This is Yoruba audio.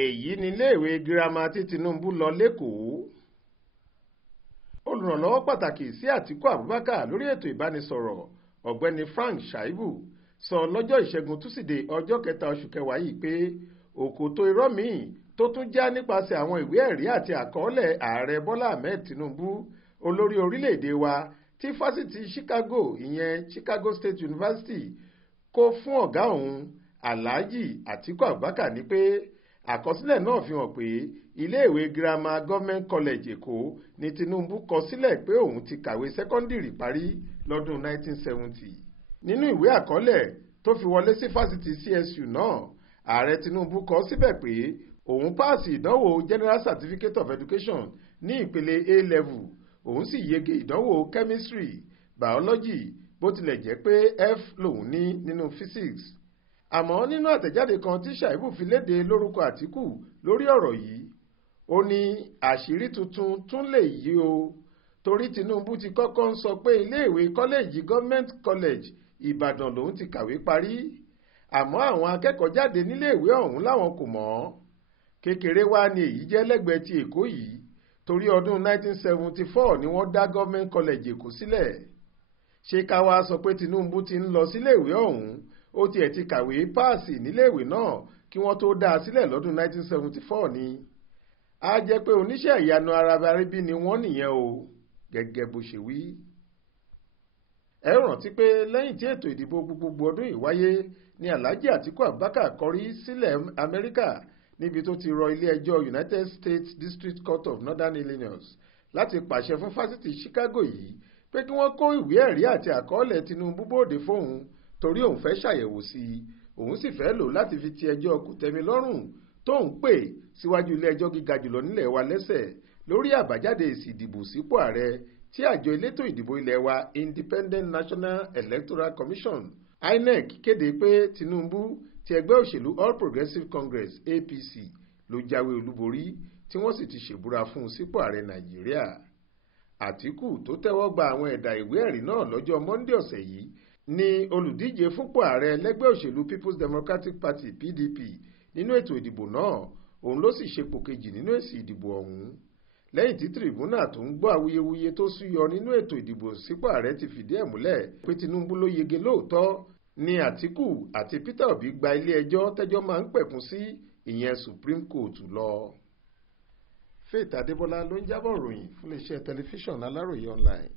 èyí ni iléèwé girama tí Tinubu lọ lẹ́kọ̀ọ́. Olùrànlọ́wọ́ pàtàkì sí Àtíkù Abubakar lórí ètò ìbánisọ̀rọ̀ ọ̀gbẹ́ni Frank Shaibu sọ lọ́jọ́ Ìṣẹ́gun Túsídẹ̀ẹ́ ọjọ́ 3 oṣù kẹwàá yìí pé òkòtó irọ́ míì tó tún já nípasẹ̀ àwọn ìwé ẹ̀rí àti àkọọ́lẹ̀ ààrẹ Bọ́lá Ahmed Tinubu olórí orílẹ̀-èdè wa tí fásitì Chicago ìyẹn Chicago State University kó fún ọ̀gá òun Alhaji Àtíkù Abubakar ní pé àkọsílẹ̀ náà fi hàn pé iléèwé girama Government College Èkó ni Tinubu kọ sílẹ̀ pé òun ti kàwé sẹ́kọ́ndìrì parí lọ́dún 1970. Nínú ìwé àkọọ́lẹ̀ tó fi wọlé sí fásitì CSU náà, ààrẹ Tinubu kọ síbẹ̀ pé òun páàsì ìdánwò General Certificate of Education ní ìpele A-level, òun sì yege ìdánwò Chemistry, Biology bó tilẹ̀ jẹ́ pé F lòun ní nínú Physics. Àmọ́ nínú àtẹ̀jáde kan tí Shaibu fi léde lórúkọ Àtíkù lórí ọ̀rọ̀ yìí, ó ní àṣírí tuntun tún lè yí o, torí Tinubu ti kọ́kọ́ ń sọ pé iléèwé kọ́lẹ́jì Government College Ìbàdàn lòun ti kàwé parí, àmọ́ àwọn akẹ́kọ̀ọ́ jáde níléèwé ọ̀hún láwọn kò mọ̀. Kékeré wá ni èyí jẹ́ lẹ́gbẹ̀ẹ́ ti Èkó yìí, torí ọdún 1974 ni wọ́n dá Government College Èkó sílẹ̀. Ṣé ká wá sọ pé Tinubu ti ń lọ síléèwé ọ̀hún, ó tiẹ̀ ti kàwé páàsì níléèwé náà kí wọ́n tó dá a sílẹ̀ lọ́dún 1974 ni? Á jẹ́ pé oníṣẹ́ ìyanu arabaríbí ni wọ́n nìyẹn o, gẹ́gẹ́ bó ṣe wí. Ẹ rántí pé lẹ́yìn tí ètò ìdìbò gbogbogbò ọdún yìí wáyé ni Alhaji Àtíkù Abubakar kọrí sílẹ̀ Amẹ́ríkà níbi tó ti rọ ilé-ẹjọ́ United States District Court of Northern Illinois láti pàṣẹ fún fásitì Chicago yìí pé kí wọ́n kó ìwé ẹ̀rí àti àkọọ́lẹ̀ Tinubu bóde fóun torí òun fẹ́ ṣàyẹ̀wò sí i, òun sì fẹ́ lò láti fi ti ẹjọ́ kòtẹ́milọ́rùn tóun pè síwájú ilé-ẹjọ́ gíga jùlọ nílẹ̀ wa lẹ́sẹ̀ lórí àbájáde èsì ìdìbò sípò ààrẹ tí àjọ elétò ìdìbò ilẹ̀ wa Independent National Electoral Commission INEC kéde pé Tinubu ti ẹgbẹ́ òṣèlú All Progressives Congress APC ló jáwé olúborí tí wọ́n sì ti ṣèbúra fún un sípò ààrẹ Nàìjíríà. Àtíkù tó tẹ́wọ́ gba àwọn ẹ̀dà ìwé ẹ̀rí náà lọ́jọ́ Monday ọ̀sẹ̀ yìí ni olùdíje fúnpò ààrẹ lẹ́gbẹ́ òṣèlú People's Democratic Party PDP nínú ètò ìdìbò náà, òun ló sì ṣepò kejì nínú èsì ìdìbò ọ̀hún. Lẹ́yìn tí tìrìbùnà tó ń gbọ́ awuyewuye tó súyọ nínú ètò ìdìbò sípò ààrẹ ti fìdí ẹ̀ múlẹ̀ pé Tinubu ló yege lóòótọ́, ni Àtíkù àti Peter Obi gba ilé ẹjọ́ tẹ́jọ́ máa ń pẹ̀kun sí ìyẹn Supreme Court lọ. Faith Adébọ́lá ló ń jábọ̀ ròyìn fún iléeṣẹ́ tẹlifíṣàn Aláròye online.